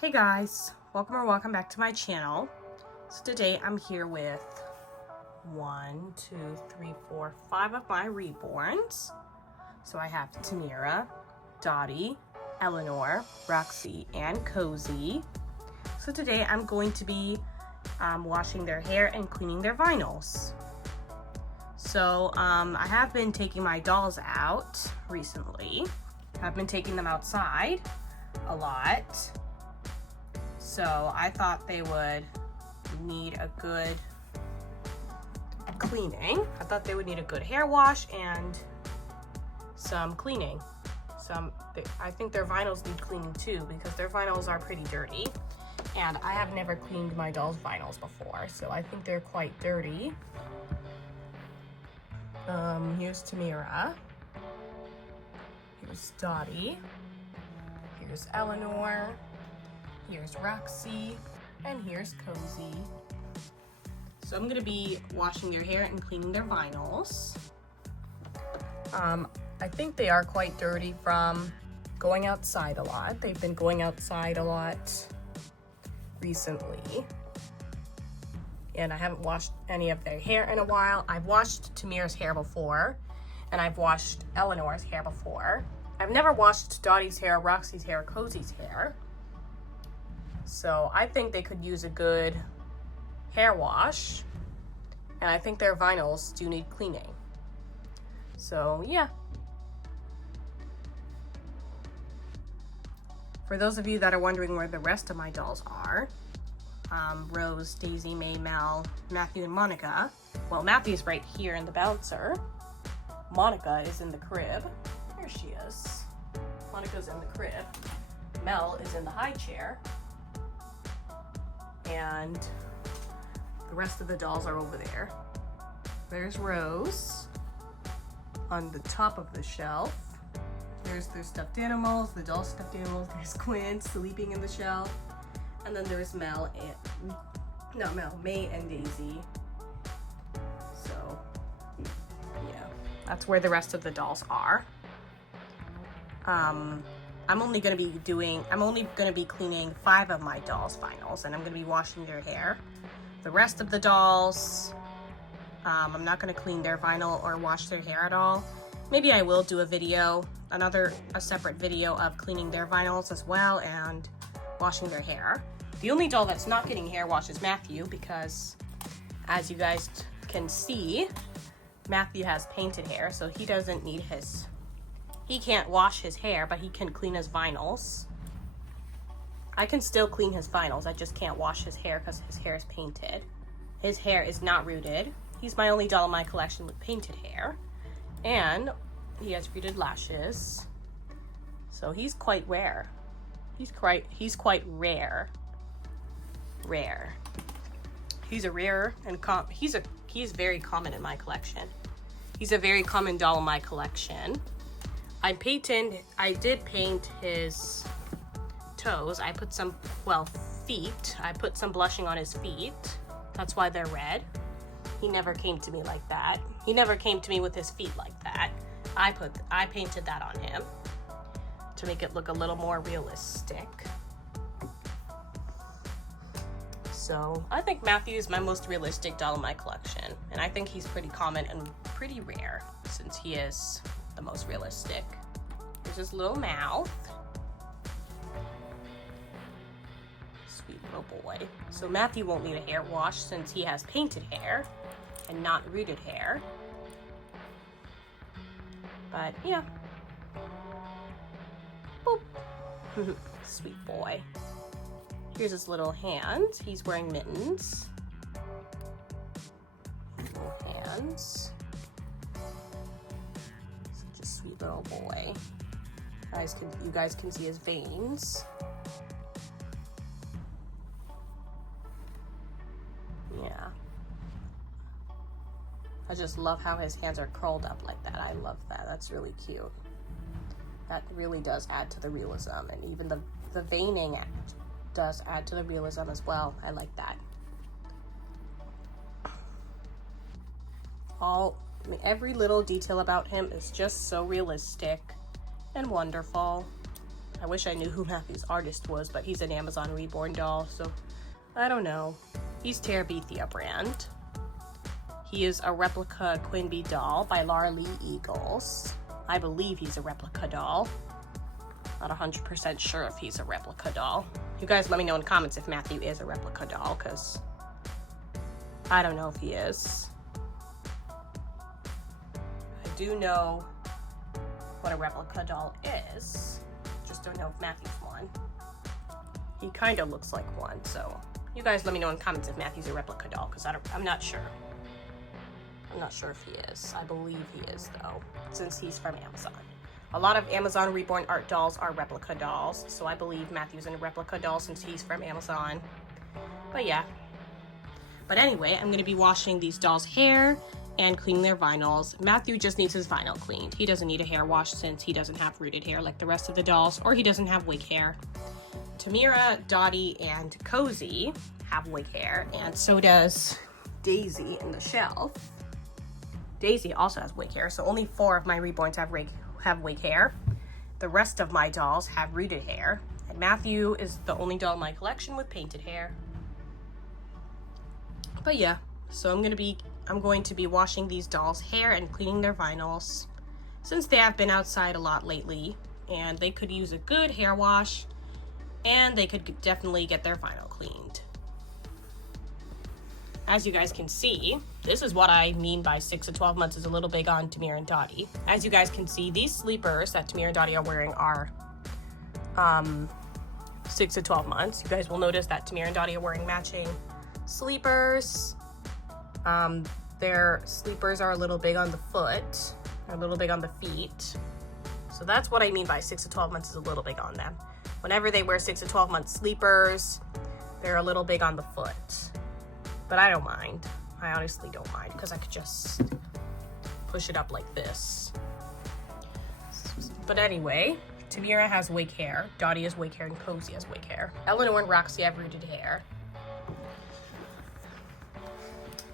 Hey guys, welcome back to my channel. So today I'm here with 1, 2, 3, 4, 5 of my reborns. So I have Tamira, Dottie, Eleanor, Roxy, and Cozy. So today I'm going to be washing their hair and cleaning their vinyls. So I have been taking my dolls out recently. I've been taking them outside a lot. So I thought they would need a good cleaning. I thought they would need a good hair wash and some cleaning. I think their vinyls need cleaning too, because their vinyls are pretty dirty. And I have never cleaned my dolls' vinyls before, so I think they're quite dirty. Here's Tamira. Here's Dottie. Here's Eleanor. Here's Roxy, and here's Cozy. So I'm gonna be washing their hair and cleaning their vinyls. I think they are quite dirty from going outside a lot. They've been going outside a lot recently. And I haven't washed any of their hair in a while. I've washed Tamira's hair before, and I've washed Eleanor's hair before. I've never washed Dottie's hair, Roxy's hair, Cozy's hair. So I think they could use a good hair wash, and I think their vinyls do need cleaning. So yeah. For those of you that are wondering where the rest of my dolls are, Rose, Daisy, May, Mel, Matthew, and Monica. Well, Matthew's right here in the bouncer. Monica is in the crib. Here she is. Monica's in the crib. Mel is in the high chair. And the rest of the dolls are over there. There's Rose on the top of the shelf. There's their stuffed animals, the doll stuffed animals. There's Quinn sleeping in the shelf. And then there's May and Daisy. So, yeah, that's where the rest of the dolls are. I'm only gonna be cleaning 5 of my dolls' vinyls, and I'm gonna be washing their hair. The rest of the dolls, I'm not gonna clean their vinyl or wash their hair at all. Maybe I will do a video, a separate video of cleaning their vinyls as well and washing their hair. The only doll that's not getting hair wash is Matthew, because as you guys can see, Matthew has painted hair, so he doesn't need he can't wash his hair, but he can clean his vinyls. I can still clean his vinyls, I just can't wash his hair because his hair is painted. His hair is not rooted. He's my only doll in my collection with painted hair. And he has rooted lashes. So he's quite rare. He's quite rare. Rare. He's a rare and he's very common in my collection. He's a very common doll in my collection. I did paint his toes. I put some, feet. I put some blushing on his feet. That's why they're red. He never came to me like that. He never came to me with his feet like that. I painted that on him to make it look a little more realistic. So I think Matthew is my most realistic doll in my collection. And I think he's pretty common and pretty rare since he is the most realistic. There's his little mouth. Sweet little boy. So Matthew won't need a hair wash since he has painted hair and not rooted hair. But yeah. Boop. Sweet boy. Here's his little hands. He's wearing mittens. Little hands. Such a sweet little boy. You guys can see his veins. Yeah. I just love how his hands are curled up like that. I love that. That's really cute. That really does add to the realism, and even the veining does add to the realism as well. I like that. Every little detail about him is just so realistic and wonderful. I wish I knew who Matthew's artist was, but he's an Amazon Reborn doll, so I don't know. He's Terabithia brand. He is a replica Quimby doll by Laura Lee Eagles. I believe he's a replica doll. Not 100% sure if he's a replica doll. You guys let me know in the comments if Matthew is a replica doll, because I don't know if he is. I do know what a replica doll is. Just don't know if Matthew's one. He kind of looks like one, so you guys let me know in the comments if Matthew's a replica doll, because I'm not sure. I'm not sure if he is. I believe he is, though, since he's from Amazon. A lot of Amazon Reborn art dolls are replica dolls, so I believe Matthew's a replica doll since he's from Amazon. But yeah. But anyway, I'm going to be washing these dolls' hair and cleaning their vinyls. Matthew just needs his vinyl cleaned. He doesn't need a hair wash since he doesn't have rooted hair like the rest of the dolls, or he doesn't have wig hair. Tamira, Dottie, and Cozy have wig hair, and so does Daisy in the shelf. Daisy also has wig hair, so only 4 of my reborns have wig hair. The rest of my dolls have rooted hair, and Matthew is the only doll in my collection with painted hair. But yeah, so I'm going to be washing these dolls' hair and cleaning their vinyls, since they have been outside a lot lately, and they could use a good hair wash, and they could definitely get their vinyl cleaned. As you guys can see, this is what I mean by 6 to 12 months is a little big on Tamira and Dottie. As you guys can see, these sleepers that Tamira and Dottie are wearing are 6 to 12 months. You guys will notice that Tamira and Dottie are wearing matching sleepers. Their sleepers are a little big on the foot, a little big on the feet. So that's what I mean by 6 to 12 months is a little big on them. Whenever they wear 6 to 12 month sleepers, they're a little big on the foot. But I don't mind. I honestly don't mind, because I could just push it up like this. But anyway, Tamira has wig hair, Dottie has wig hair, and Cozy has wig hair. Eleanor and Roxy have rooted hair.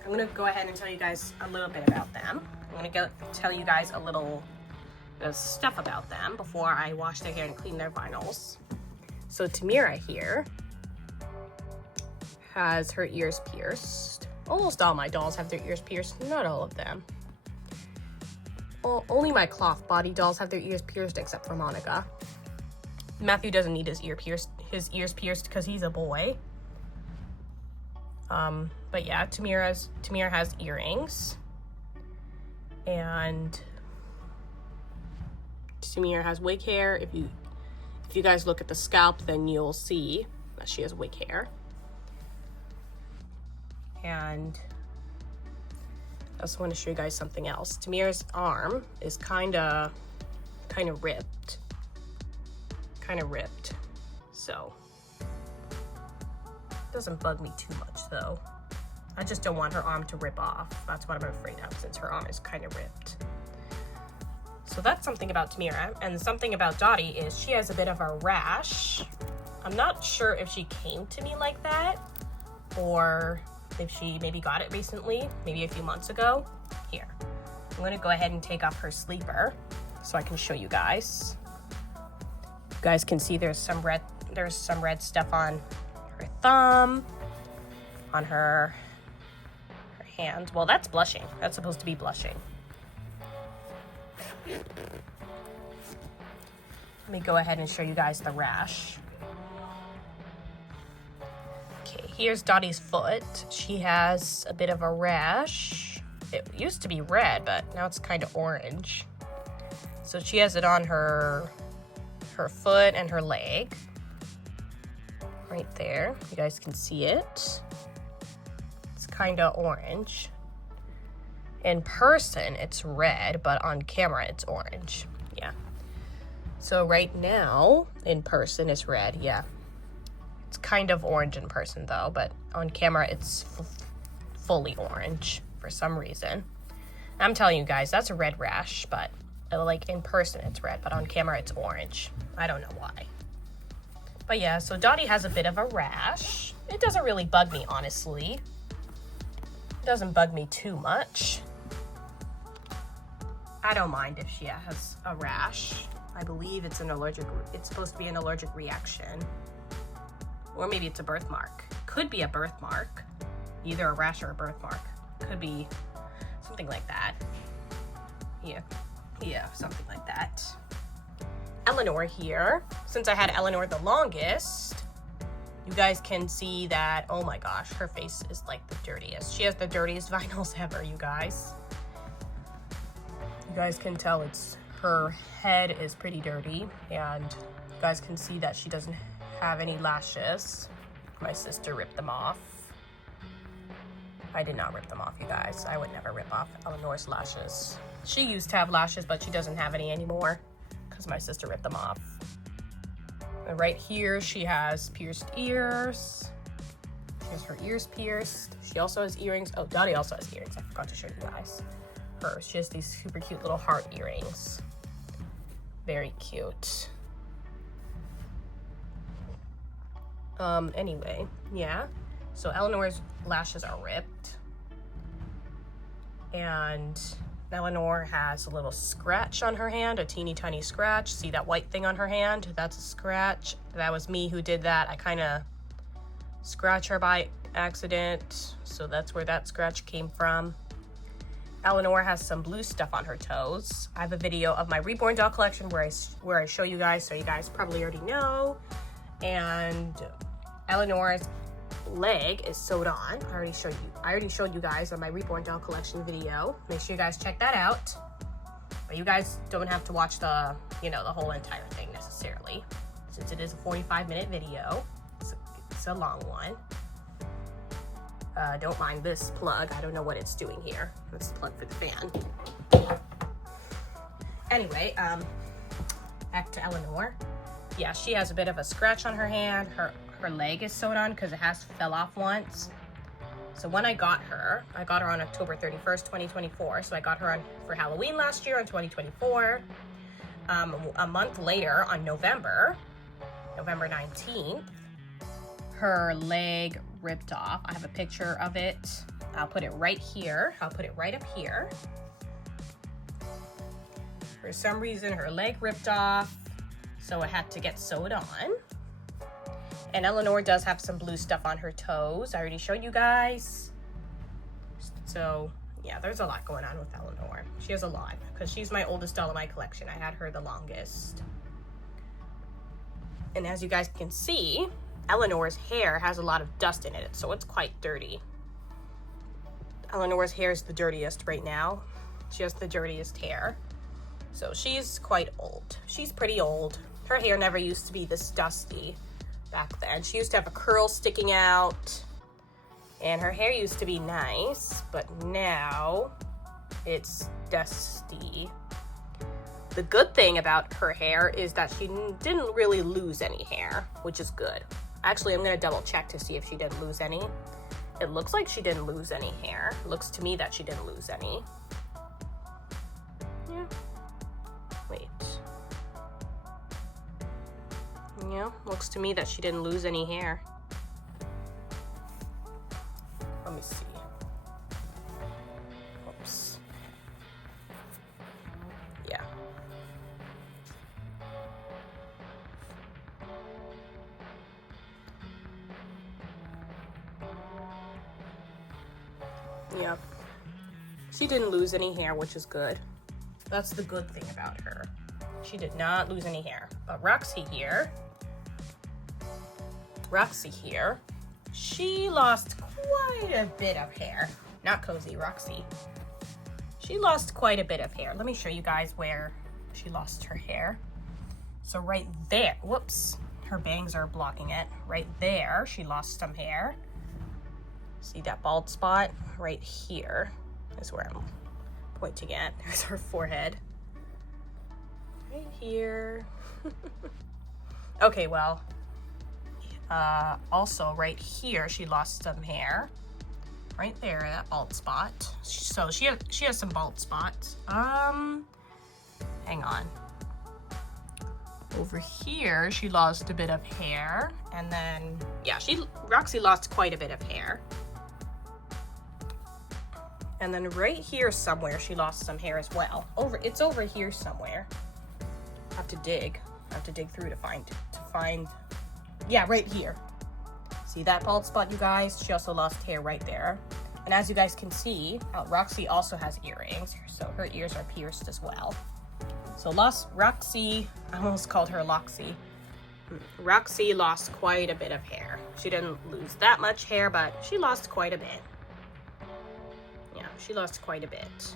I'm gonna go ahead and tell you guys a little bit about them. I'm gonna tell you guys a little bit of stuff about them before I wash their hair and clean their vinyls. So Tamira here has her ears pierced. Almost all my dolls have their ears pierced, not all of them. Well, only my cloth body dolls have their ears pierced except for Monica. Matthew doesn't need his ears pierced because he's a boy. But yeah, Tamira has earrings. And Tamira has wig hair. If you guys look at the scalp, then you'll see that she has wig hair. And I also want to show you guys something else. Tamira's arm is kind of ripped. So it doesn't bug me too much though. I just don't want her arm to rip off. That's what I'm afraid of, since her arm is kind of ripped. So that's something about Tamira. And something about Dottie is she has a bit of a rash. I'm not sure if she came to me like that, or if she maybe got it recently, maybe a few months ago. Here, I'm gonna go ahead and take off her sleeper so I can show you guys. You guys can see there's some red stuff on her thumb, on her hand. Well, that's blushing. That's supposed to be blushing. Let me go ahead and show you guys the rash. Okay, here's Dottie's foot. She has a bit of a rash. It used to be red, but now it's kind of orange. So she has it on her foot and her leg. Right there. You guys can see it. It's kind of orange. In person, it's red, but on camera, it's orange. Yeah. So right now, in person, it's red. Yeah. It's kind of orange in person, though, but on camera, it's fully orange for some reason. I'm telling you guys, that's a red rash, but like in person, it's red, but on camera, it's orange. I don't know why. But yeah, so Dottie has a bit of a rash. It doesn't really bug me, honestly. It doesn't bug me too much. I don't mind if she has a rash. I believe it's supposed to be an allergic reaction. Or maybe it's a birthmark. Could be a birthmark. Either a rash or a birthmark. Could be something like that. Yeah, something like that. Eleanor here. Since I had Eleanor the longest, you guys can see that, oh my gosh, her face is like the dirtiest. She has the dirtiest vinyls ever, you guys. You guys can tell her head is pretty dirty, and you guys can see that she doesn't have any lashes. My sister ripped them off. I did not rip them off, you guys. I would never rip off Eleanor's lashes. She used to have lashes, but she doesn't have any anymore because my sister ripped them off. And right here, she has pierced ears. She has her ears pierced. She also has earrings. Oh, Dottie also has earrings. I forgot to show you guys. She has these super cute little heart earrings. Very cute. Anyway, yeah. So Eleanor's lashes are ripped. And Eleanor has a little scratch on her hand, a teeny tiny scratch. See that white thing on her hand? That's a scratch. That was me who did that. I kind of scratched her by accident. So that's where that scratch came from. Eleanor has some blue stuff on her toes. I have a video of my reborn doll collection where I show you guys, so you guys probably already know. And Eleanor's leg is sewed on. I already showed you guys on my reborn doll collection video. Make sure you guys check that out. But you guys don't have to watch the whole entire thing necessarily, since it is a 45-minute video. It's a long one. Don't mind this plug. I don't know what it's doing here. Let's plug for the fan. Anyway, back to Eleanor. Yeah, she has a bit of a scratch on her hand. Her leg is sewed on because it fell off once. So when I got her on October 31st, 2024. So I got her for Halloween last year in 2024. A month later, on November 19th, her leg ripped off. I have a picture of it. I'll put it right here. I'll put it right up here. For some reason, her leg ripped off, so it had to get sewed on. And Eleanor does have some blue stuff on her toes. I already showed you guys. So yeah, there's a lot going on with Eleanor. She has a lot because she's my oldest doll in my collection. I had her the longest. And as you guys can see, Eleanor's hair has a lot of dust in it, so it's quite dirty. Eleanor's hair is the dirtiest right now. She has the dirtiest hair. So she's quite old. She's pretty old. Her hair never used to be this dusty back then. She used to have a curl sticking out, and her hair used to be nice, but now it's dusty. The good thing about her hair is that she didn't really lose any hair, which is good. Actually, I'm gonna double check to see if she didn't lose any. It looks like she didn't lose any hair. It looks to me that she didn't lose any. Yeah. Wait. Yeah, looks to me that she didn't lose any hair. Let me see. Oops. Yeah. Yep. She didn't lose any hair, which is good. That's the good thing about her. She did not lose any hair. But Roxy here, she lost quite a bit of hair. Not Cozy, Roxy. She lost quite a bit of hair. Let me show you guys where she lost her hair. So right there, whoops, her bangs are blocking it. Right there, she lost some hair. See that bald spot? Right here is where I'm pointing at. There's her forehead. Right here. Okay, well, also right here, she lost some hair. Right there, that bald spot. So she has some bald spots. Hang on. Over here, she lost a bit of hair. And then, yeah, Roxy lost quite a bit of hair. And then right here somewhere, she lost some hair as well. It's over here somewhere. have to dig. I have to dig through to find, yeah, right here. See that bald spot, you guys? She also lost hair right there. And as you guys can see, Roxy also has earrings, so her ears are pierced as well. So Roxy, I almost called her Loxy. Roxy lost quite a bit of hair. She didn't lose that much hair, but she lost quite a bit. Yeah, she lost quite a bit.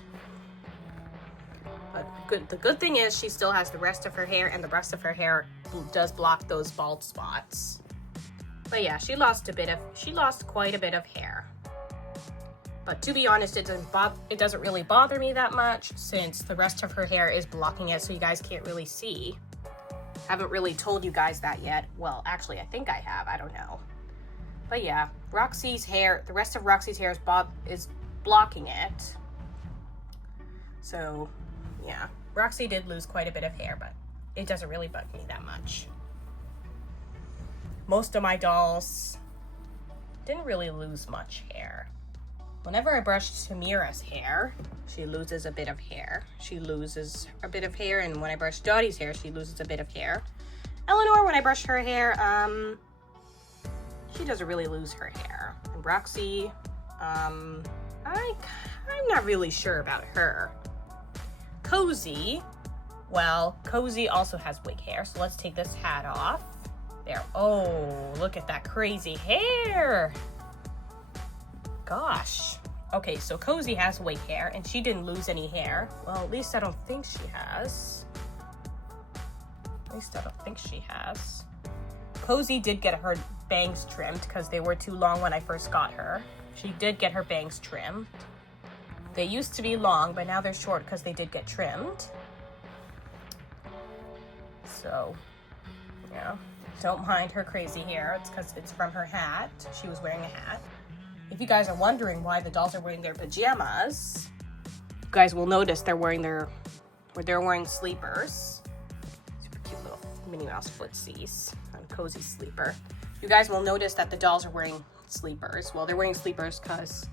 But the good thing is she still has the rest of her hair, and the rest of her hair does block those bald spots. But yeah, she lost quite a bit of hair. But to be honest, it doesn't really bother me that much since the rest of her hair is blocking it, so you guys can't really see. Haven't really told you guys that yet. Well, actually, I think I have. I don't know. But yeah, Roxy's hair, the rest of Roxy's hair is blocking it. So yeah, Roxy did lose quite a bit of hair, but it doesn't really bug me that much. Most of my dolls didn't really lose much hair. Whenever I brush Tamira's hair, she loses a bit of hair. And when I brush Dottie's hair, she loses a bit of hair. Eleanor, when I brush her hair, she doesn't really lose her hair. And Roxy, I'm not really sure about her. Cozy, well, Cozy also has wig hair, so let's take this hat off. There. Oh, look at that crazy hair. Gosh. Okay, so Cozy has wig hair, and she didn't lose any hair. Well, at least I don't think she has. Cozy did get her bangs trimmed because they were too long when I first got her. She did get her bangs trimmed. They used to be long, but now they're short because they did get trimmed. So, yeah. Don't mind her crazy hair. It's because it's from her hat. She was wearing a hat. If you guys are wondering why the dolls are wearing their pajamas, you guys will notice they're wearing sleepers. Super cute little Minnie Mouse footsies on Cozy's sleeper. You guys will notice that the dolls are wearing sleepers. Well, they're wearing sleepers because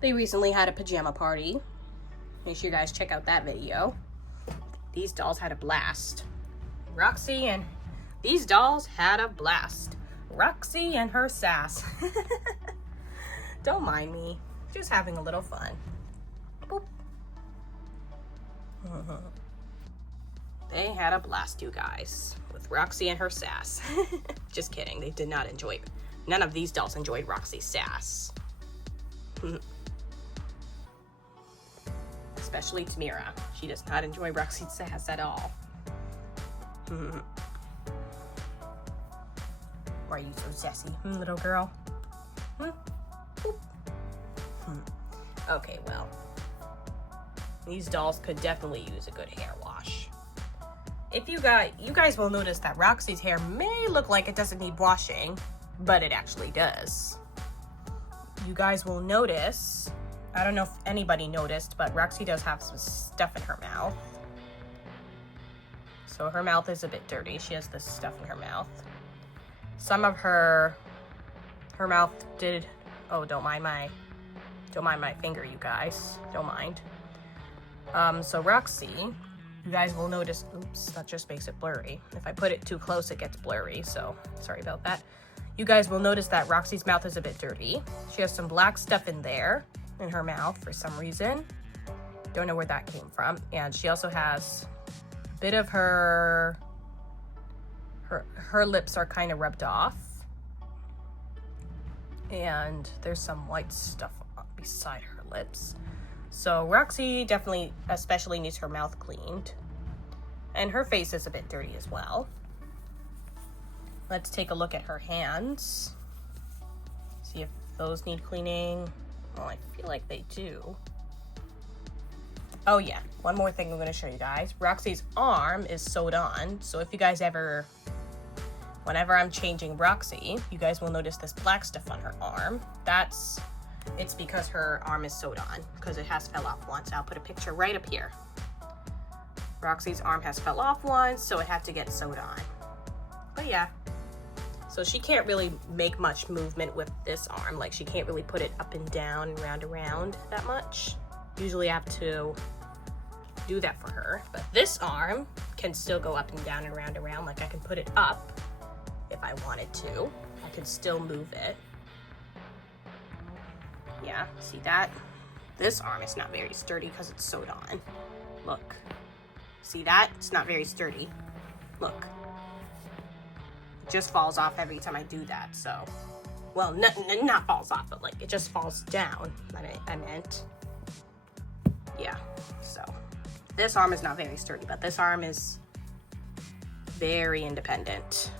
they recently had a pajama party. Make sure you guys check out that video. These dolls had a blast. Roxy and these dolls had a blast. Roxy and her sass. Don't mind me. Just having a little fun. Boop. They had a blast, you guys, with Roxy and her sass. Just kidding. They did not enjoy it. None of these dolls enjoyed Roxy's sass. Especially Tamira. She does not enjoy Roxy's sass at all. Why are you so sassy, little girl? Okay, well, these dolls could definitely use a good hair wash. If you guys will notice that Roxy's hair may look like it doesn't need washing, but it actually does. You guys will notice, I don't know if anybody noticed, but Roxy does have some stuff in her mouth. So her mouth is a bit dirty. She has this stuff in her mouth. Some of her mouth did, oh, don't mind my finger, you guys. Don't mind. So Roxy, you guys will notice, oops, that just makes it blurry. If I put it too close, it gets blurry, so sorry about that. You guys will notice that Roxy's mouth is a bit dirty. She has some black stuff in there, in her mouth for some reason. Don't know where that came from. And she also has a bit of her lips are kind of rubbed off. And there's some white stuff beside her lips. So Roxy definitely especially needs her mouth cleaned. And her face is a bit dirty as well. Let's take a look at her hands. See if those need cleaning. Well, I feel like they do. Oh yeah, one more thing I'm going to show you guys. Roxy's arm is sewed on. So if you guys ever, whenever I'm changing Roxy, you guys will notice this black stuff on her arm. It's because her arm is sewed on, because it has fell off once. I'll put a picture right up here. Roxy's arm has fell off once, so it had to get sewed on. But yeah, so she can't really make much movement with this arm. Like, she can't really put it up and down and round around that much. Usually I have to do that for her. But this arm can still go up and down and around. Like I can put it up if I wanted to. I can still move it. Yeah, see that? This arm is not very sturdy because it's sewed on. Look. See that? It's not very sturdy. Look. It just falls off every time I do that, so. Well, not falls off, but like it just falls down, I meant. Yeah, so. This arm is not very sturdy, but this arm is very independent.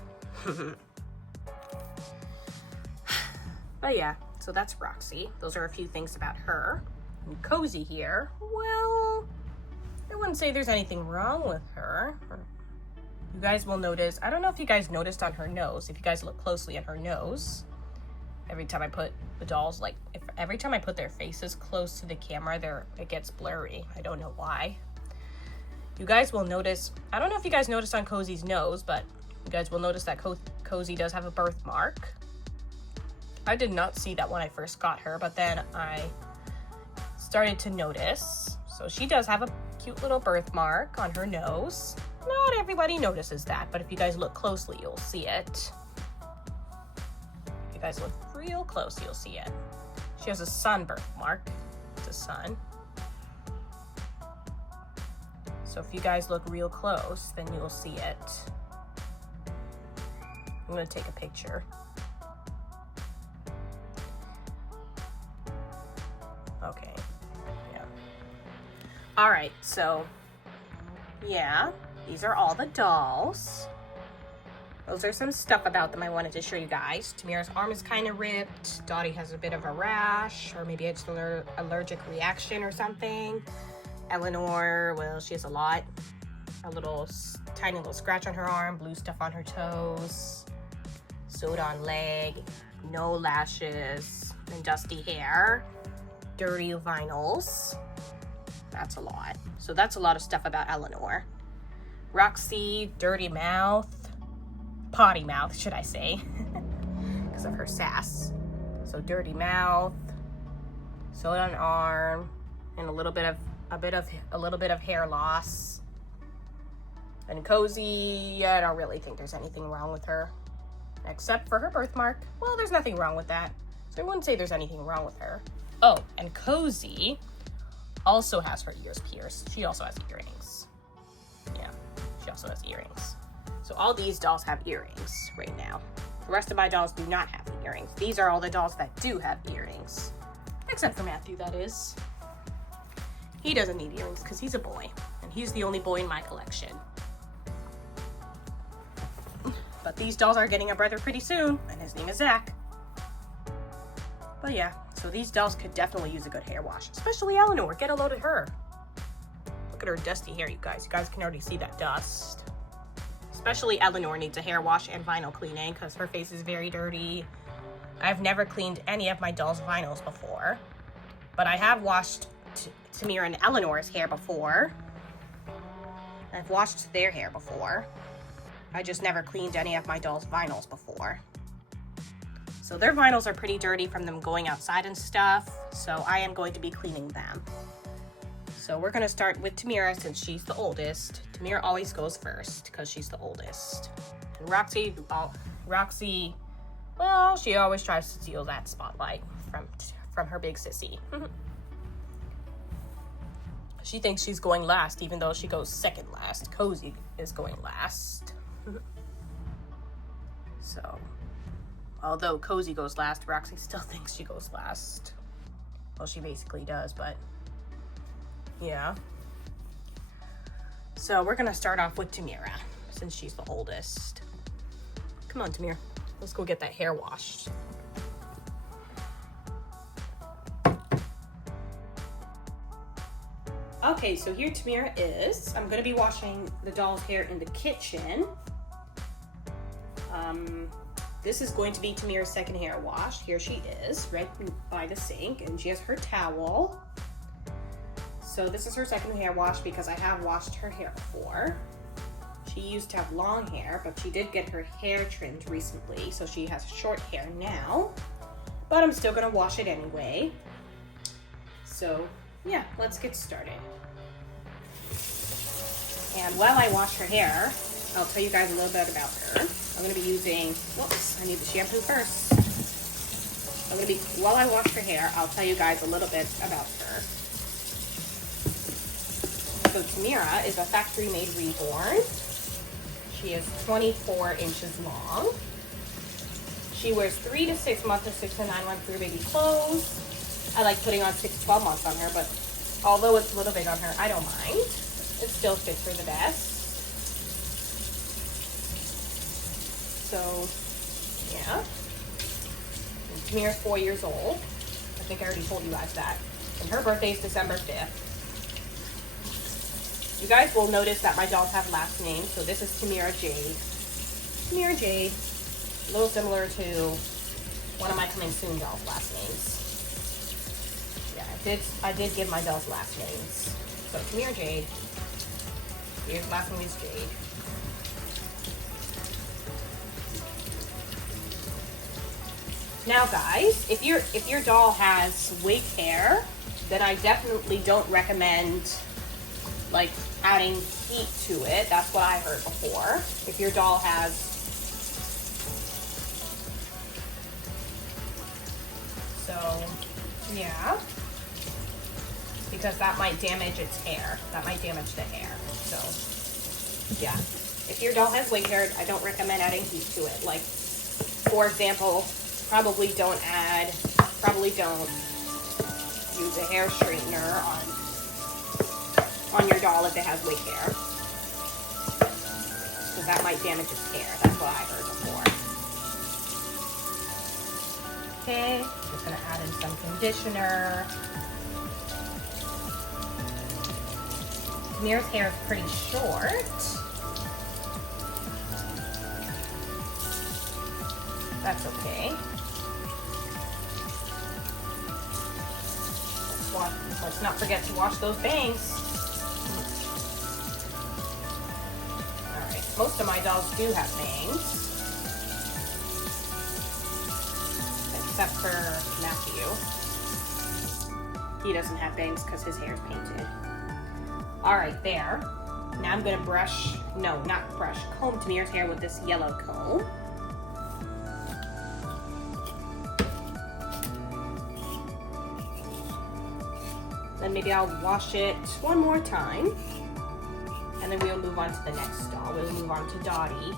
But yeah, so that's Roxy. Those are a few things about her. And Cozy here, well, I wouldn't say there's anything wrong with her. You guys will notice, I don't know if you guys noticed on her nose, if you guys look closely at her nose, every time I put the dolls, like, every time I put their faces close to the camera, it gets blurry. I don't know why. You guys will notice, I don't know if you guys noticed on Cozy's nose, but you guys will notice that Cozy does have a birthmark. I did not see that when I first got her, but then I started to notice. So she does have a cute little birthmark on her nose. Not everybody notices that, but if you guys look closely, you'll see it. If you guys look real close, you'll see it. She has a sun birthmark. It's a sun. So if you guys look real close, then you'll see it. I'm gonna take a picture. Okay, yeah. All right, so yeah, these are all the dolls. Those are some stuff about them I wanted to show you guys. Tamira's arm is kind of ripped. Dottie has a bit of a rash, or maybe it's an allergic reaction or something. Eleanor, well, she has a tiny little scratch on her arm, blue stuff on her toes, sewed on leg, no lashes, and dusty hair, dirty vinyls. That's a lot. So that's a lot of stuff about Eleanor. Roxy, dirty mouth, potty mouth, should I say, because of her sass. So dirty mouth, sewed on arm, and a little bit of hair loss. And Cozy, I don't really think there's anything wrong with her, except for her birthmark. Well, there's nothing wrong with that, so I wouldn't say there's anything wrong with her. Oh, and Cozy also has her ears pierced. She also has earrings. Yeah, she also has earrings. So all these dolls have earrings right now. The rest of my dolls do not have earrings. These are all the dolls that do have earrings, except for Matthew, that is. He doesn't need earrings because he's a boy, and he's the only boy in my collection. But these dolls are getting a brother pretty soon, and his name is Zach. But yeah, so these dolls could definitely use a good hair wash, especially Eleanor. Get a load of her. Look at her dusty hair, you guys. You guys can already see that dust. Especially Eleanor needs a hair wash and vinyl cleaning because her face is very dirty. I've never cleaned any of my dolls' vinyls before, but I have washed Tamira and Eleanor's hair before. I've washed their hair before. I just never cleaned any of my dolls' vinyls before. So their vinyls are pretty dirty from them going outside and stuff, so I am going to be cleaning them. So we're going to start with Tamira since she's the oldest. Tamira always goes first because she's the oldest. And Roxy, well, she always tries to steal that spotlight from her big sissy. She thinks she's going last, even though she goes second last. Cozy is going last. So, although Cozy goes last, Roxy still thinks she goes last. Well, she basically does, but yeah. So we're gonna start off with Tamira, since she's the oldest. Come on, Tamira. Let's go get that hair washed. Okay, so here Tamira is. I'm gonna be washing the doll's hair in the kitchen. This is going to be Tamira's second hair wash. Here she is, right by the sink, and she has her towel. So this is her second hair wash because I have washed her hair before. She used to have long hair, but she did get her hair trimmed recently, so she has short hair now. But I'm still gonna wash it anyway. So yeah, let's get started. And while I wash her hair, I'll tell you guys a little bit about her. I'm going to be using, whoops, I need the shampoo first. While I wash her hair, I'll tell you guys a little bit about her. So Tamira is a factory-made reborn. She is 24 inches long. She wears 3 to 6 months or 6 to 9 months for baby clothes. I like putting on 6 to 12 months on her, but although it's a little big on her, I don't mind. It still fits her the best. So, yeah. Tamira's 4 years old. I think I already told you guys that. And her birthday is December 5th. You guys will notice that my dolls have last names. So this is Tamira Jade. Tamira Jade. A little similar to one of my coming soon dolls' last names. Yeah, I did give my dolls last names. So Tamira Jade. Here's last name is Jade. Now guys, if your doll has wig hair, then I definitely don't recommend like adding heat to it. That's what I heard before. If your doll has yeah, because that might damage its hair. That might damage the hair. So yeah, if your doll has wig hair, I don't recommend adding heat to it. Like, for example, probably don't use a hair straightener on your doll if it has wig hair, because that might damage its hair. That's what I heard before. Okay, just gonna add in some conditioner. Tamira's hair is pretty short. That's okay. Let's not forget to wash those bangs. Alright, most of my dolls do have bangs. Except for Matthew. He doesn't have bangs because his hair is painted. Alright, there. Now I'm going to comb Tamira's hair with this yellow comb. Then maybe I'll wash it one more time. And then we'll move on to the next doll. We'll move on to Dottie.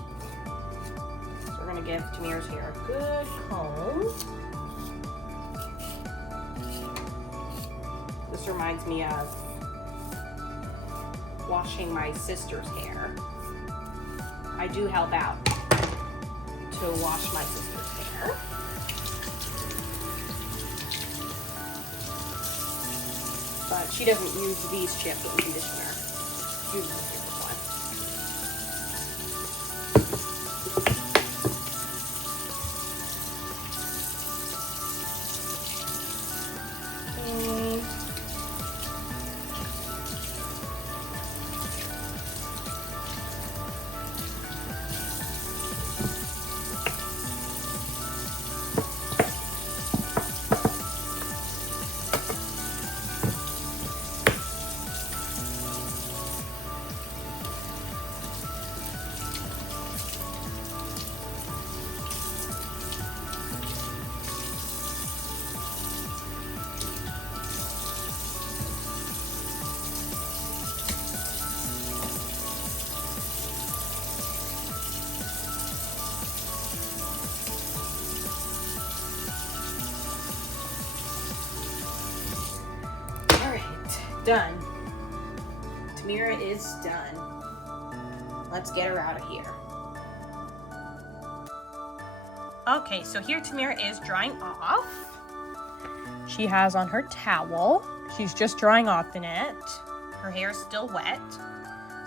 So we're going to give Tamira's hair a good comb. This reminds me of washing my sister's hair. I do help out to wash my sister's hair. But she doesn't use these shampoo and conditioner. She uses a different one. Done. Tamira is done. Let's get her out of here. Okay, so here Tamira is drying off. She has on her towel. She's just drying off in it. Her hair is still wet.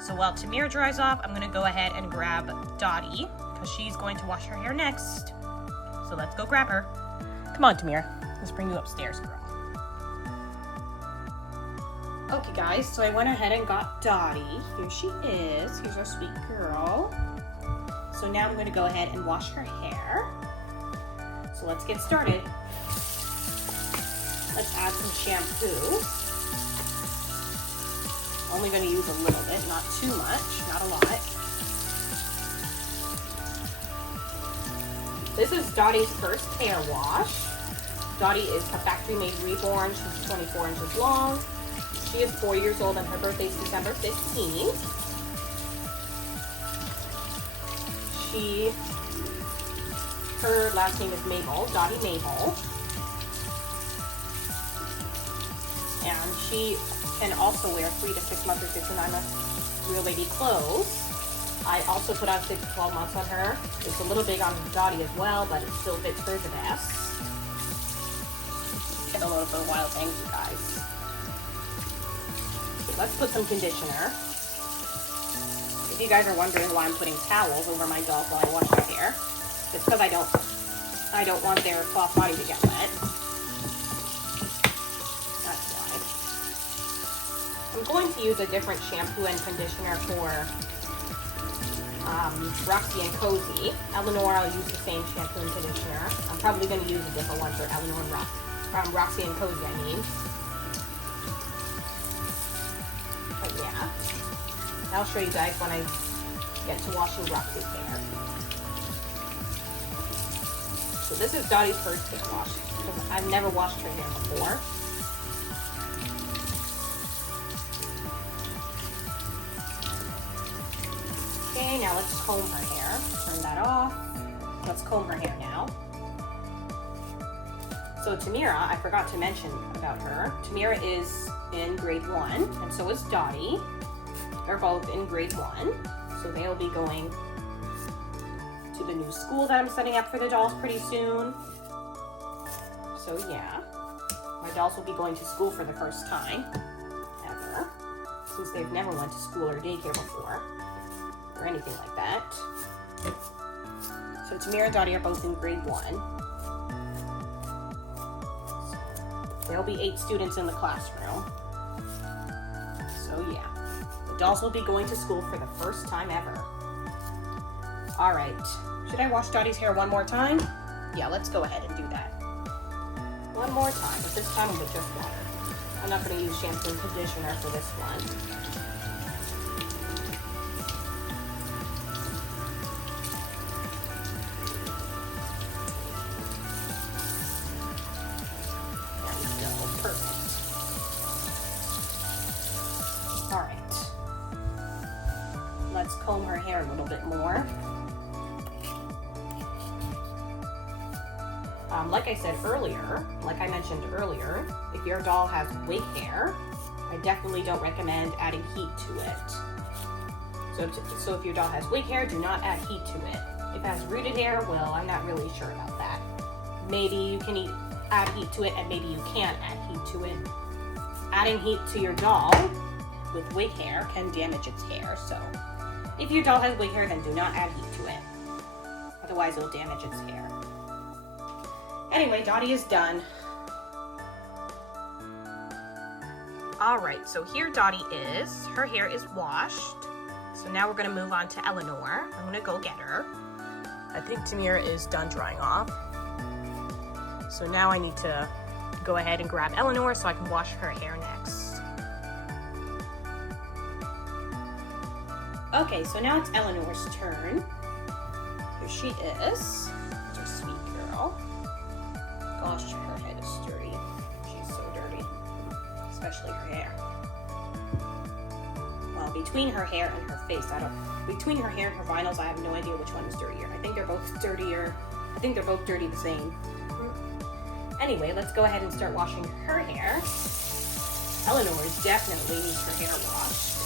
So while Tamira dries off, I'm gonna go ahead and grab Dottie because she's going to wash her hair next. So let's go grab her. Come on, Tamira. Let's bring you upstairs, girl. Okay guys, so I went ahead and got Dottie. Here she is. Here's our sweet girl. So now I'm going to go ahead and wash her hair. So let's get started. Let's add some shampoo. Only going to use a little bit, not too much, not a lot. This is Dottie's first hair wash. Dottie is a factory-made reborn. She's 24 inches long. She is 4 years old and her birthday is December 15th. Her last name is Mabel, Dottie Mabel. And she can also wear 3 to 6 months or 6 to 9 months real baby clothes. I also put on 6 to 12 months on her. It's a little big on Dottie as well, but it still fits her the best. Get a load of the wild things, you guys. Okay, let's put some conditioner. If you guys are wondering why I'm putting towels over my dolls while I wash their hair, it's because I don't want their soft body to get wet. That's why. I'm going to use a different shampoo and conditioner for Roxy and Cozy. Eleanor, I'll use the same shampoo and conditioner. I'm probably going to use a different one for Eleanor and Roxy and Cozy, I mean. But yeah. I'll show you guys when I get to washing Roxy's hair. So this is Dottie's first hair wash, because I've never washed her hair before. Okay, now let's comb her hair. Turn that off. Let's comb her hair now. So Tamira, I forgot to mention about her. Tamira is in grade 1, and so is Dottie. They're both in grade 1, so they'll be going to the new school that I'm setting up for the dolls pretty soon. So yeah, my dolls will be going to school for the first time ever, since they've never went to school or daycare before, or anything like that. So Tamira and Dottie are both in grade 1. There'll be 8 students in the classroom. So yeah. Dolls will be going to school for the first time ever. All right, should I wash Dottie's hair one more time? Yeah, let's go ahead and do that. One more time, but this time with just water. I'm not gonna use shampoo and conditioner for this one. There we go, perfect. All right. Let's comb her hair a little bit more. Like I mentioned earlier, if your doll has wig hair, I definitely don't recommend adding heat to it. So if your doll has wig hair, do not add heat to it. If it has rooted hair, well, I'm not really sure about that. Maybe you can add heat to it, and maybe you can't add heat to it. Adding heat to your doll with wig hair can damage its hair, so if your doll has wig hair, then do not add heat to it. Otherwise, it'll damage its hair. Anyway, Dottie is done. All right, so here Dottie is. Her hair is washed. So now we're gonna move on to Eleanor. I'm gonna go get her. I think Tamira is done drying off. So now I need to go ahead and grab Eleanor so I can wash her hair next. Okay, so now it's Eleanor's turn. Here she is. It's our sweet girl. Gosh, her head is dirty. She's so dirty. Especially her hair. Well, between her hair and her face, between her hair and her vinyls, I have no idea which one is dirtier. I think they're both dirtier. I think they're both dirty the same. Anyway, let's go ahead and start washing her hair. Eleanor definitely needs her hair washed.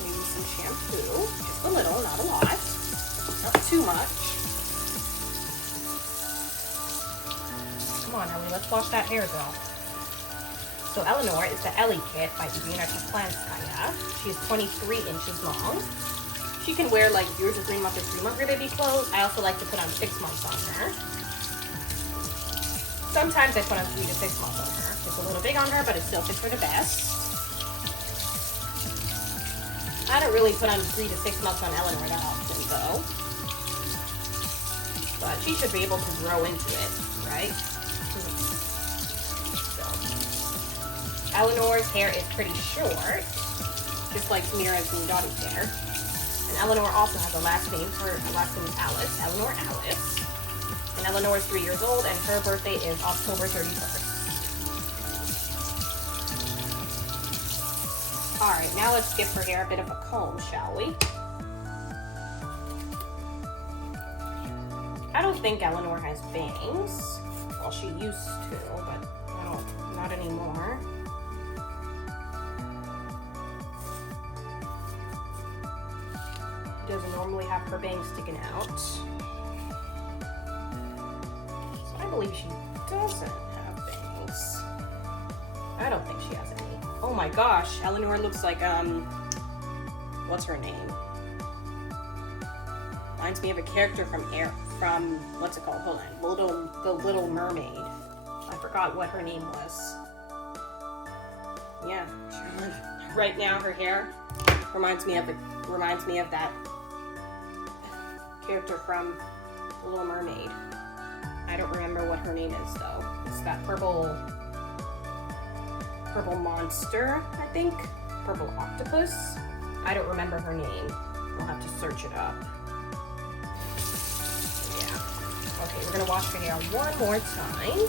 Maybe some shampoo. Just a little, not a lot. Not too much. Come on, honey, let's wash that hair though. So Eleanor is the Ellie kit by Irina Kuplanskaya. She's 23 inches long. She can wear like 0 to 3 month or 3 month baby clothes. I also like to put on 6 months on her. Sometimes I put on 3 to 6 months on her. It's a little big on her, but it still fits her the best. I don't really put on 3 to 6 months on Eleanor that often though. But she should be able to grow into it, right? So, Eleanor's hair is pretty short, just like Mira's and Dottie's hair. And Eleanor also has a last name. Her last name is Alice, Eleanor Alice. And Eleanor is 3 years old, and her birthday is October 31st. All right, now let's give her hair a bit of a comb, shall we? I don't think Eleanor has bangs. Well, she used to, but not anymore. Doesn't normally have her bangs sticking out. So I believe she doesn't have bangs. I don't think she has any. Oh my gosh, Eleanor looks like, what's her name? Reminds me of a character from what's it called? Hold on, The Little Mermaid. I forgot what her name was. Yeah, right now her hair reminds me of that character from The Little Mermaid. I don't remember what her name is though. It's that purple monster, I think. Purple octopus. I don't remember her name. We'll have to search it up. Yeah. Okay, we're gonna wash her hair one more time.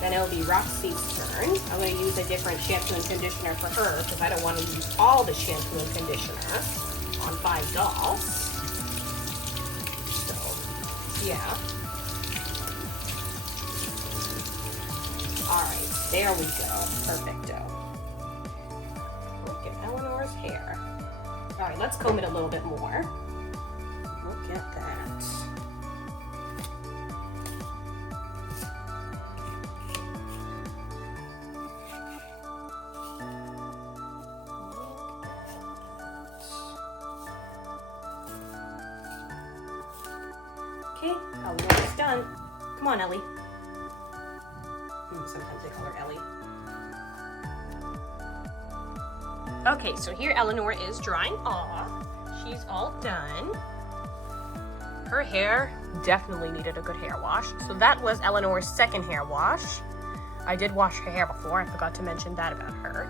Then it'll be Roxy's turn. I'm going to use a different shampoo and conditioner for her because I don't want to use all the shampoo and conditioner on 5 dolls. So, yeah. Alright, there we go. Perfecto. Look at Eleanor's hair. Alright, let's comb it a little bit more. Look at that. Okay, Eleanor's done. Come on, Ellie. Sometimes they call her Ellie. Okay, so here Eleanor is drying off. She's all done. Her hair definitely needed a good hair wash. So that was Eleanor's second hair wash. I did wash her hair before. I forgot to mention that about her.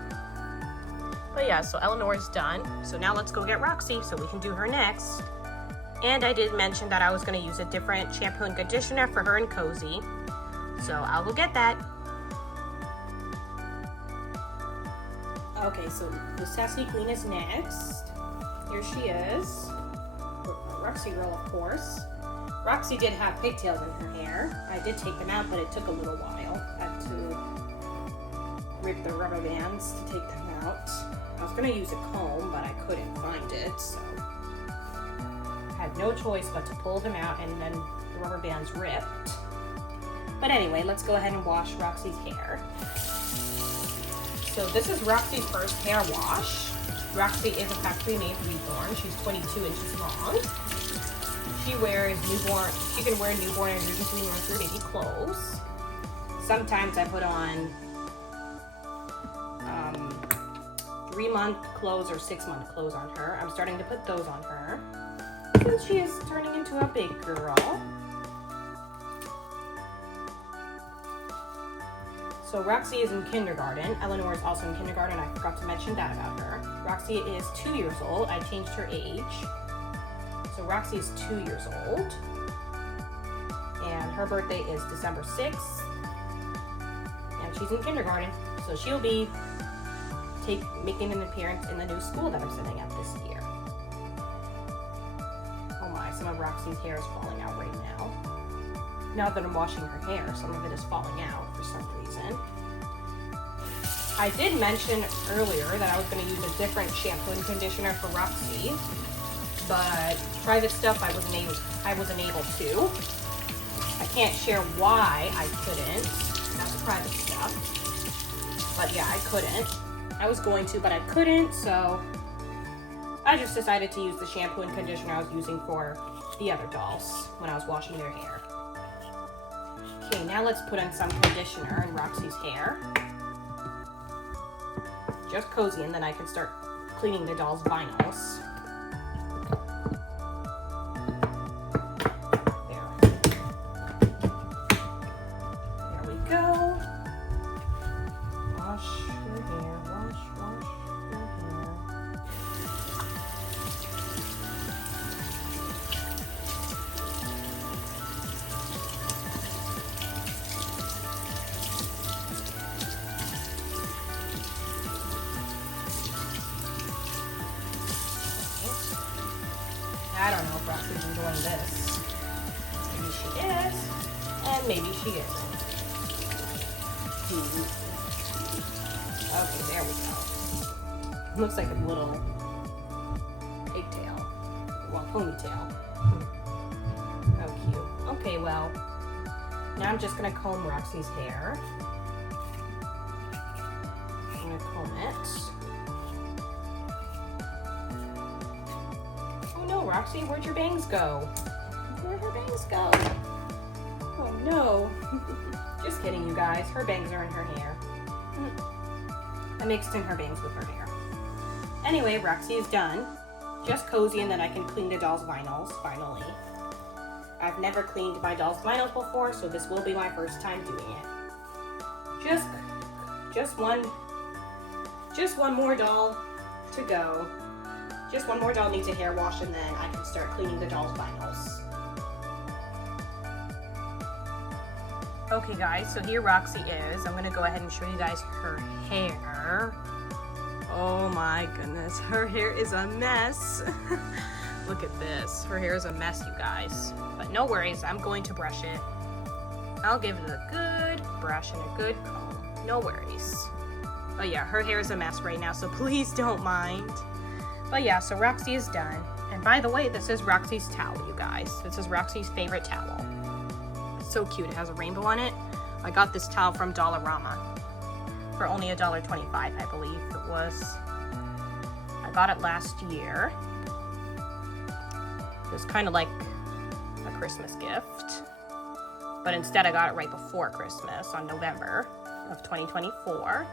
But yeah, so Eleanor's done. So now let's go get Roxy so we can do her next. And I did mention that I was going to use a different shampoo and conditioner for her and Cozy. So I'll go get that. Okay, so the Sassy Queen is next. Here she is. Roxy girl, of course. Roxy did have pigtails in her hair. I did take them out, but it took a little while. I had to rip the rubber bands to take them out. I was going to use a comb, but I couldn't find it, so I had no choice but to pull them out, and then the rubber bands ripped. But anyway, let's go ahead and wash Roxy's hair. So this is Roxy's first hair wash. Roxy is a factory made reborn. She's 22 inches long. She wears newborn. She can wear newborn and recently nursery baby clothes. Sometimes I put on 3-month clothes or 6-month clothes on her. I'm starting to put those on her since she is turning into a big girl. So Roxy is in kindergarten. Eleanor is also in kindergarten. I forgot to mention that about her. Roxy is 2 years old. I changed her age. So Roxy is 2 years old. And her birthday is December 6th. And she's in kindergarten. So she'll be making an appearance in the new school that I'm setting up this year. Oh my, some of Roxy's hair is falling out right now. Now that I'm washing her hair, some of it is falling out for some reason. I did mention earlier that I was going to use a different shampoo and conditioner for Roxy, but private stuff I wasn't able to. I can't share why I couldn't. That's private stuff. But yeah, I couldn't. I was going to, but I couldn't, so I just decided to use the shampoo and conditioner I was using for the other dolls when I was washing their hair. Okay, now let's put in some conditioner in Roxy's hair. Just Cozy, and then I can start cleaning the doll's vinyls. There we go. Wash her I don't know if Roxy's enjoying this. Maybe she is, and maybe she isn't. Okay, there we go. Looks like a little pigtail. Well, ponytail. How cute. Okay, well, now I'm just gonna comb Roxy's hair. I'm gonna comb it. Oh no, Roxy, where'd your bangs go? Where'd her bangs go? Oh no. Just kidding, you guys. Her bangs are in her hair. I mixed in her bangs with her hair. Anyway, Roxy is done. Just cozy, and then I can clean the doll's vinyls, finally. I've never cleaned my doll's vinyls before, so this will be my first time doing it. Just one more doll to go. Just one more doll needs a hair wash, and then I can start cleaning the doll's vinyls. Okay guys, so here Roxy is. I'm gonna go ahead and show you guys her hair. Oh my goodness, her hair is a mess. Look at this, her hair is a mess, you guys. But no worries, I'm going to brush it. I'll give it a good brush and a good comb, no worries. But yeah, her hair is a mess right now, so please don't mind. But yeah, so Roxy is done. And by the way, this is Roxy's towel, you guys. This is Roxy's favorite towel. It's so cute, it has a rainbow on it. I got this towel from Dollarama for only $1.25, I believe it was. I got it last year. It was kind of like a Christmas gift. But instead I got it right before Christmas on November of 2024.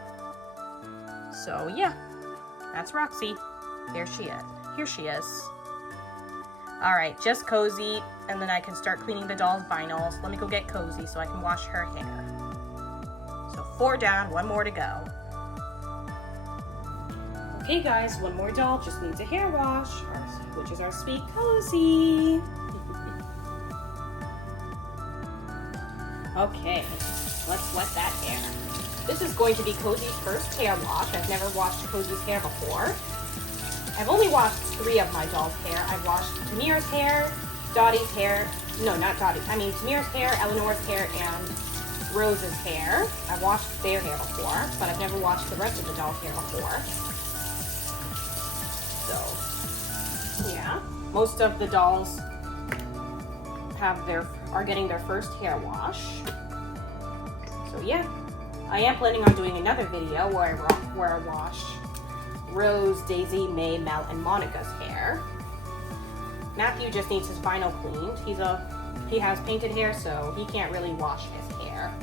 So yeah, that's Roxy. Here she is. All right, just cozy, and then I can start cleaning the doll's vinyls. Let me go get cozy so I can wash her hair. So 4 down, 1 more to go. Okay guys, 1 more doll just needs a hair wash, which is our sweet Cozy. Okay, let's wet that hair. This is going to be Cozy's first hair wash. I've never washed Cozy's hair before. I've only washed 3 of my doll's hair. I've washed Tamira's hair, Dottie's hair, no, not Dottie, I mean Tamira's hair, Eleanor's hair, and Rose's hair. I've washed their hair before, but I've never washed the rest of the doll's hair before. So, yeah. Most of the dolls are getting their first hair wash. So yeah, I am planning on doing another video where I wash Rose, Daisy, May, Mel, and Monica's hair. Matthew just needs his vinyl cleaned. He has painted hair, so he can't really wash his hair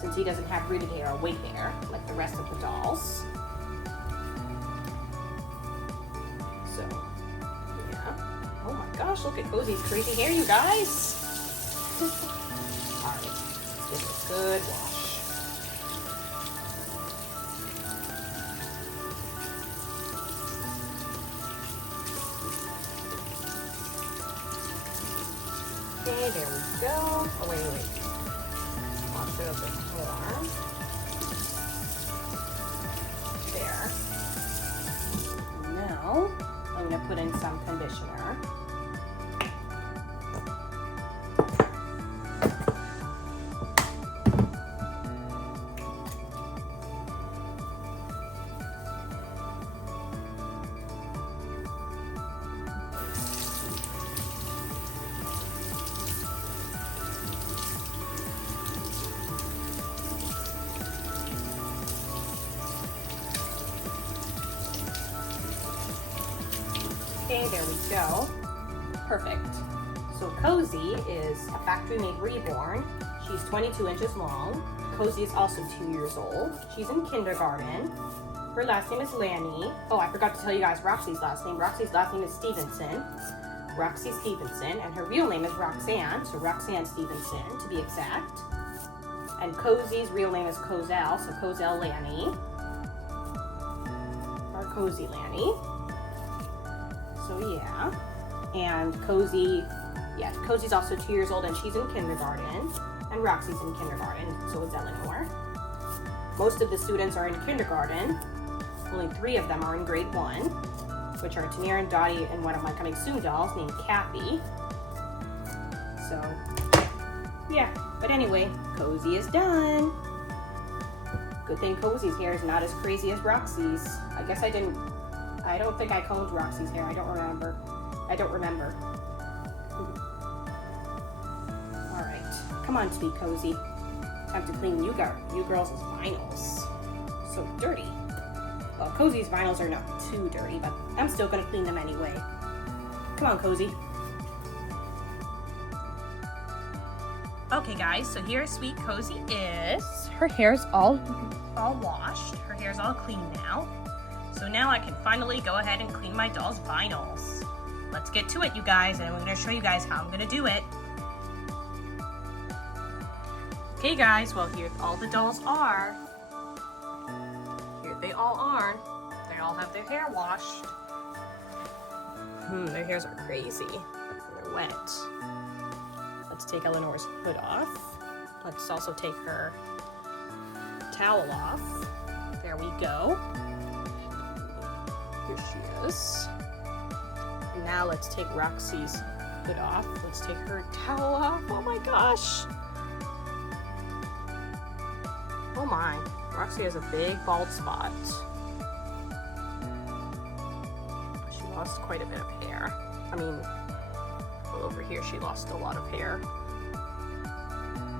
since he doesn't have rooted hair or wig hair like the rest of the dolls. So, yeah. Oh my gosh, look at Cozy's crazy hair, you guys. Alright, let's give it a good wash. Okay, there we go. Oh, wait. Wash it a bit more. There. Now, I'm going to put in some conditioner. Okay, there we go. Perfect. So Cozy is a factory-made reborn. She's 22 inches long. Cozy is also 2 years old. She's in kindergarten. Her last name is Lanny. Oh, I forgot to tell you guys Roxy's last name. Roxy's last name is Stevenson. Roxy Stevenson. And her real name is Roxanne. So Roxanne Stevenson, to be exact. And Cozy's real name is Cozell. So Cozell Lanny. Or Cozy Lanny. So yeah, and Cozy's also 2 years old and she's in kindergarten, and Roxy's in kindergarten, so is Eleanor. Most of the students are in kindergarten, only 3 of them are in grade 1. which are Tamir and Dottie and one of my coming soon dolls named Kathy. So, yeah. But anyway, Cozy is done. Good thing Cozy's hair is not as crazy as Roxy's. I guess I don't think I combed Roxy's hair. I don't remember. All right, come on, Sweet Cozy. Time to clean you girls' vinyls. So dirty. Well, Cozy's vinyls are not too dirty, but I'm still gonna clean them anyway. Come on, Cozy. Okay, guys, so here Sweet Cozy is. Her hair's all washed. Her hair's all clean now. So now I can finally go ahead and clean my doll's vinyls. Let's get to it, you guys, and I'm gonna show you guys how I'm gonna do it. Okay, guys, well, here all the dolls are. Here they all are. They all have their hair washed. Their hairs are crazy. They're wet. Let's take Eleanor's hood off. Let's also take her towel off. There we go. Here she is. And now let's take Roxy's hood off. Let's take her towel off. Oh my gosh. Oh my. Roxy has a big bald spot. She lost quite a bit of hair. I mean, well, over here she lost a lot of hair.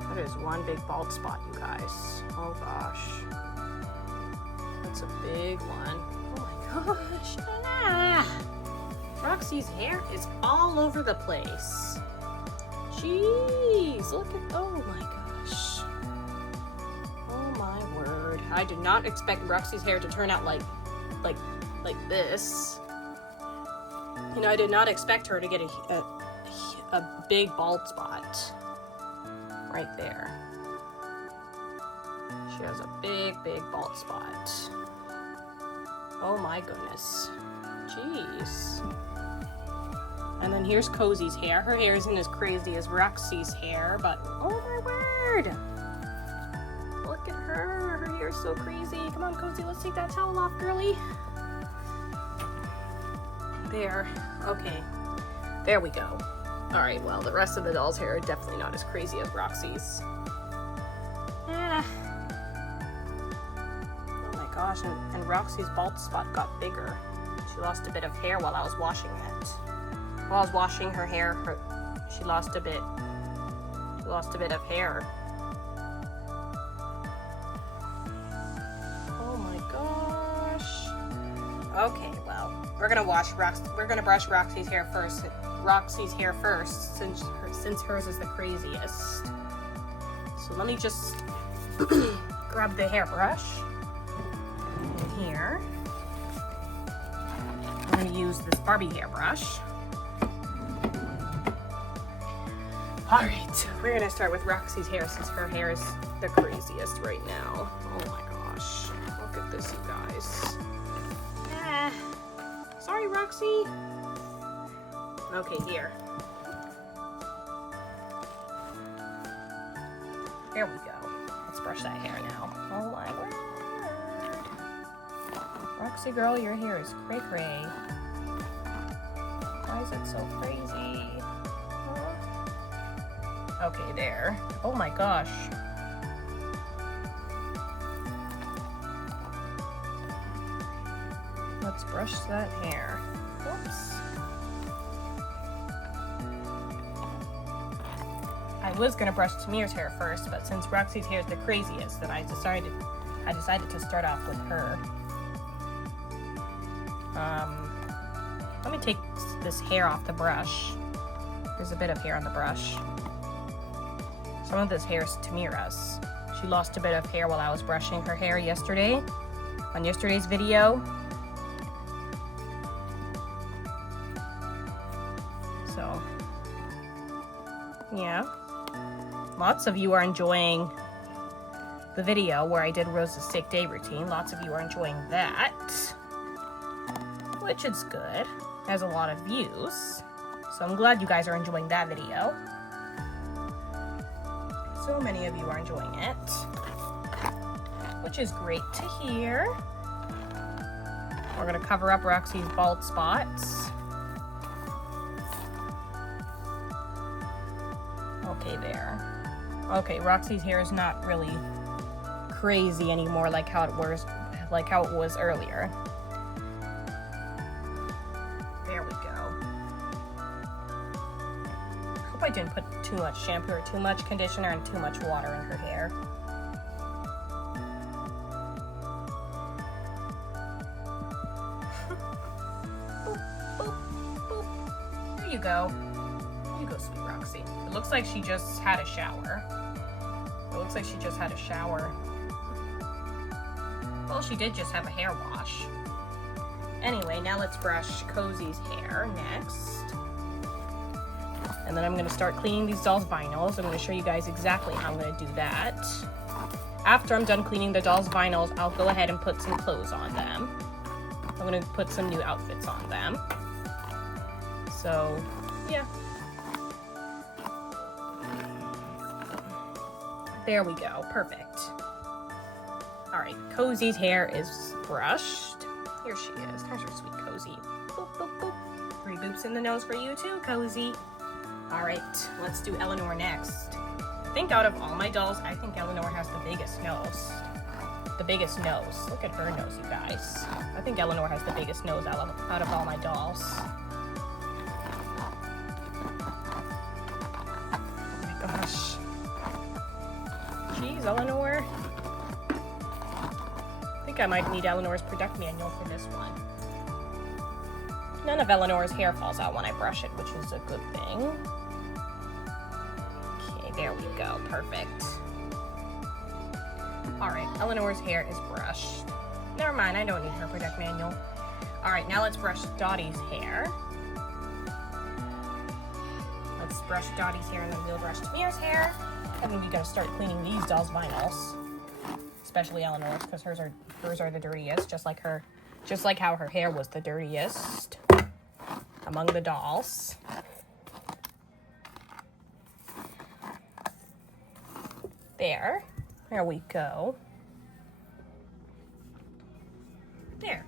That is one big bald spot, you guys. Oh gosh. That's a big one. Oh my gosh. Ah! Roxy's hair is all over the place. Jeez, look at, oh my gosh. Oh my word. I did not expect Roxy's hair to turn out like this. You know, I did not expect her to get a big bald spot right there. She has a big bald spot. Oh my goodness. Jeez. And then here's Cozy's hair. Her hair isn't as crazy as Roxy's hair, but oh my word! Look at her. Her hair's so crazy. Come on, Cozy, let's take that towel off, girly. There. Okay. There we go. Alright, well, the rest of the doll's hair are definitely not as crazy as Roxy's. Oh my gosh, and Roxy's bald spot got bigger. She lost a bit of hair while I was washing it. While I was washing her hair, she lost a bit of hair. Oh my gosh. Okay, well, we're gonna brush Roxy's hair first. Since hers is the craziest. So let me just grab the hairbrush in here. I'm going to use this Barbie hairbrush. Alright, we're going to start with Roxy's hair since her hair is the craziest right now. Oh my gosh. Look at this, you guys. Sorry, Roxy. Okay, here. There we go. Let's brush that hair now. Oh my word. Roxy girl, your hair is cray-cray. Why is it so crazy? Okay, there. Oh my gosh. Let's brush that hair. Whoops. I was gonna brush Tamir's hair first, but since Roxy's hair is the craziest, then I decided to start off with her. Let me take this hair off the brush. There's a bit of hair on the brush. Some of this hair is Tamira's. She lost a bit of hair while I was brushing her hair yesterday, on yesterday's video. So, yeah. Lots of you are enjoying the video where I did Rose's sick day routine. Lots of you are enjoying that, which is good. It has a lot of views. So I'm glad you guys are enjoying that video. So many of you are enjoying it, which is great to hear. We're gonna cover up Roxy's bald spots. Okay, there. Okay, Roxy's hair is not really crazy anymore like how it was earlier. There we go. Hope I didn't put too much shampoo or too much conditioner and too much water in her hair. Boop, boop, boop. There you go. There you go, sweet Roxy. It looks like she just had a shower. It looks like she just had a shower. Well, she did just have a hair wash. Anyway, now let's brush Cozy's hair next. And then I'm going to start cleaning these dolls' vinyls. I'm going to show you guys exactly how I'm going to do that. After I'm done cleaning the dolls' vinyls, I'll go ahead and put some clothes on them. I'm going to put some new outfits on them. So, yeah. There we go. Perfect. Alright, Cozy's hair is brushed. Here she is. There's her sweet Cozy. Boop, boop, boop. 3 boops in the nose for you too, Cozy. Alright, let's do Eleanor next. I think out of all my dolls, I think Eleanor has the biggest nose. The biggest nose. Look at her nose, you guys. I think Eleanor has the biggest nose out of all my dolls. Oh my gosh. Jeez, Eleanor. I think I might need Eleanor's product manual for this one. None of Eleanor's hair falls out when I brush it, which is a good thing. Okay, there we go. Perfect. Alright, Eleanor's hair is brushed. Never mind, I don't need her product manual. Alright, now let's brush Dottie's hair. Let's brush Dottie's hair and then we'll brush Tamir's hair. And then we're going to start cleaning these dolls' vinyls. Especially Eleanor's, because hers are the dirtiest, just like how her hair was the dirtiest among the dolls. There we go. There.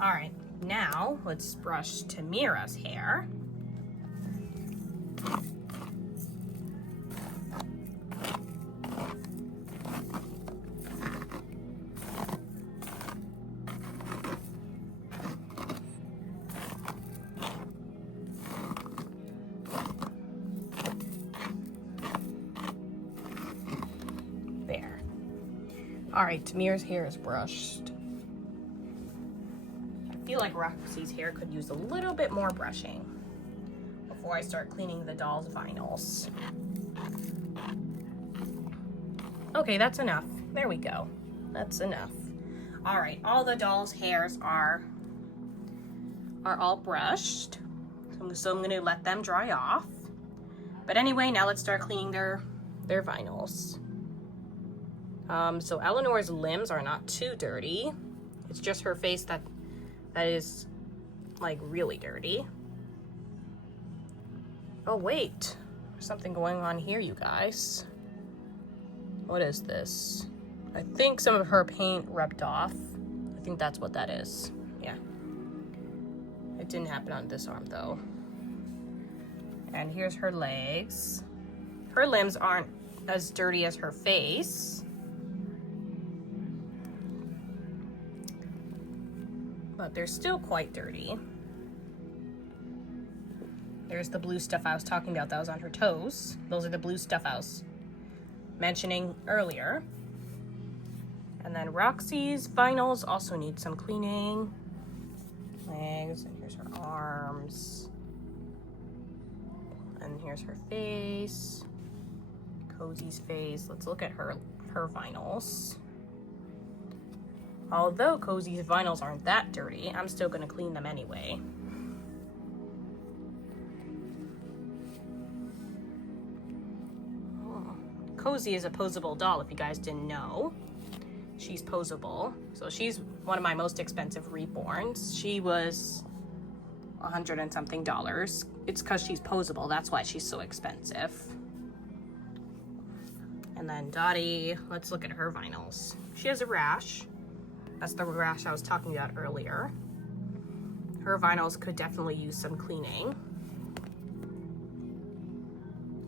All right, now let's brush Tamira's hair. Alright, Tamir's hair is brushed. I feel like Roxy's hair could use a little bit more brushing before I start cleaning the doll's vinyls. Okay, that's enough. There we go. That's enough. Alright, all the dolls' hairs are all brushed. So I'm going to let them dry off. But anyway, now let's start cleaning their vinyls. So Eleanor's limbs are not too dirty. It's just her face that is like really dirty. Oh wait, there's something going on here, you guys. What is this? I think some of her paint rubbed off. I think that's what that is. Yeah. It didn't happen on this arm though. And here's her legs. Her limbs aren't as dirty as her face. But they're still quite dirty. There's the blue stuff I was talking about that was on her toes. Those are the blue stuff I was mentioning earlier. And then Roxy's vinyls also need some cleaning. Legs, and here's her arms. And here's her face. Cozy's face. Let's look at her vinyls. Although Cozy's vinyls aren't that dirty, I'm still going to clean them anyway. Oh. Cozy is a posable doll, if you guys didn't know. She's posable. So she's one of my most expensive reborns. She was $100 and something. It's because she's posable. That's why she's so expensive. And then Dottie, let's look at her vinyls. She has a rash. That's the rash I was talking about earlier. Her vinyls could definitely use some cleaning.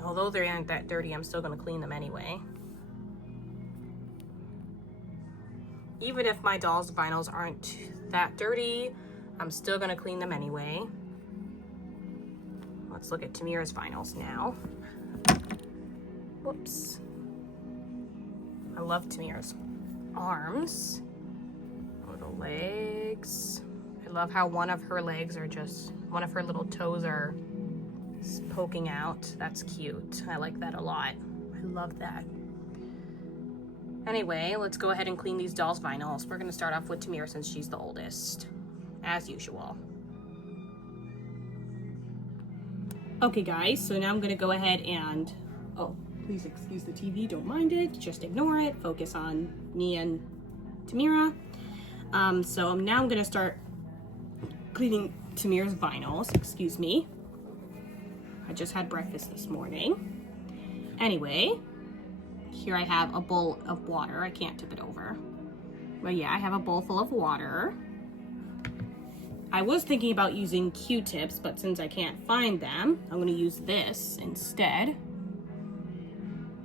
Although they aren't that dirty, I'm still gonna clean them anyway. Even if my doll's vinyls aren't that dirty, I'm still gonna clean them anyway. Let's look at Tamira's vinyls now. Whoops. I love Tamira's arms. Oh, the legs. I love how one of her legs are just, one of her little toes are poking out. That's cute. I like that a lot. I love that. Anyway, let's go ahead and clean these dolls' vinyls. We're gonna start off with Tamira since she's the oldest, as usual. Okay guys, so now I'm gonna go ahead and, oh, please excuse the TV, don't mind it, just ignore it, focus on me and Tamira. So now I'm gonna start cleaning Tamira's vinyls, excuse me. I just had breakfast this morning. Anyway, here I have a bowl of water. I can't tip it over. But yeah, I have a bowl full of water. I was thinking about using Q-tips, but since I can't find them, I'm gonna use this instead.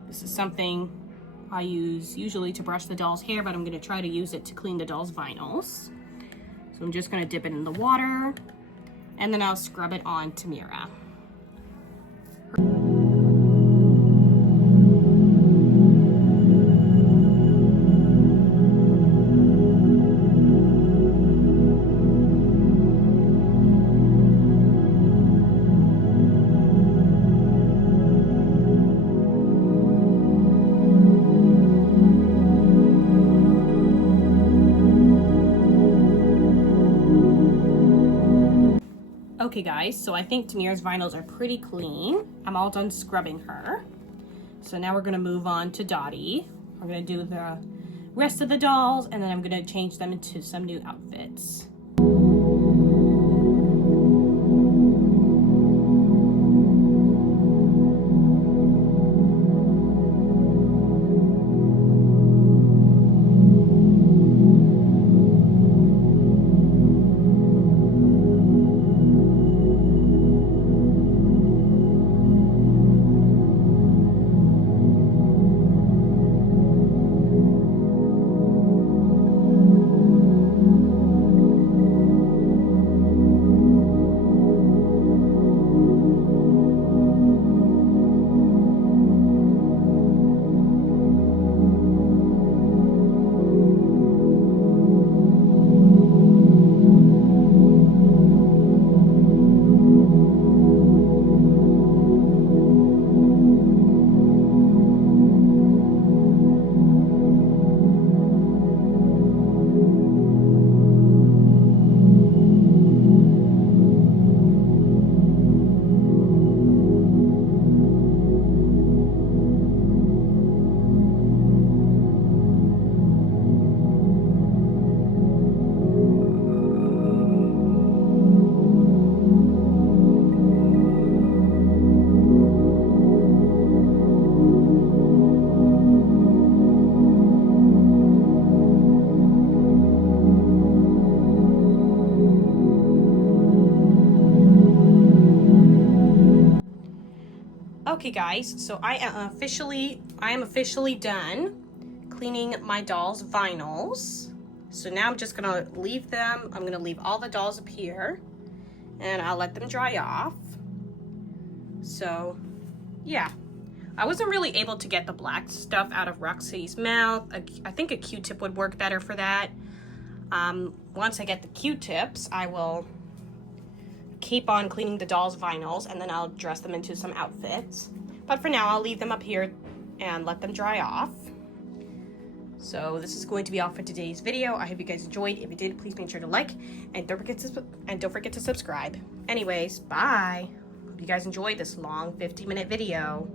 This is something I use usually to brush the doll's hair, but I'm gonna try to use it to clean the doll's vinyls. So I'm just gonna dip it in the water, and then I'll scrub it on Tamira. Okay guys, so I think Tamira's vinyls are pretty clean. I'm all done scrubbing her. So now we're gonna move on to Dottie. We're gonna do the rest of the dolls, and then I'm gonna change them into some new outfits. Okay guys, so I am officially done cleaning my dolls' vinyls. So now I'm just gonna leave them. I'm gonna leave all the dolls up here and I'll let them dry off. So yeah, I wasn't really able to get the black stuff out of Roxy's mouth. I think a Q-tip would work better for that. Once I get the Q-tips, I will keep on cleaning the dolls' vinyls, and then I'll dress them into some outfits. But for now, I'll leave them up here and let them dry off. So this is going to be all for today's video. I hope you guys enjoyed. If you did, please make sure to like and don't forget to subscribe. Anyways, bye. Hope you guys enjoyed this long 50-minute video.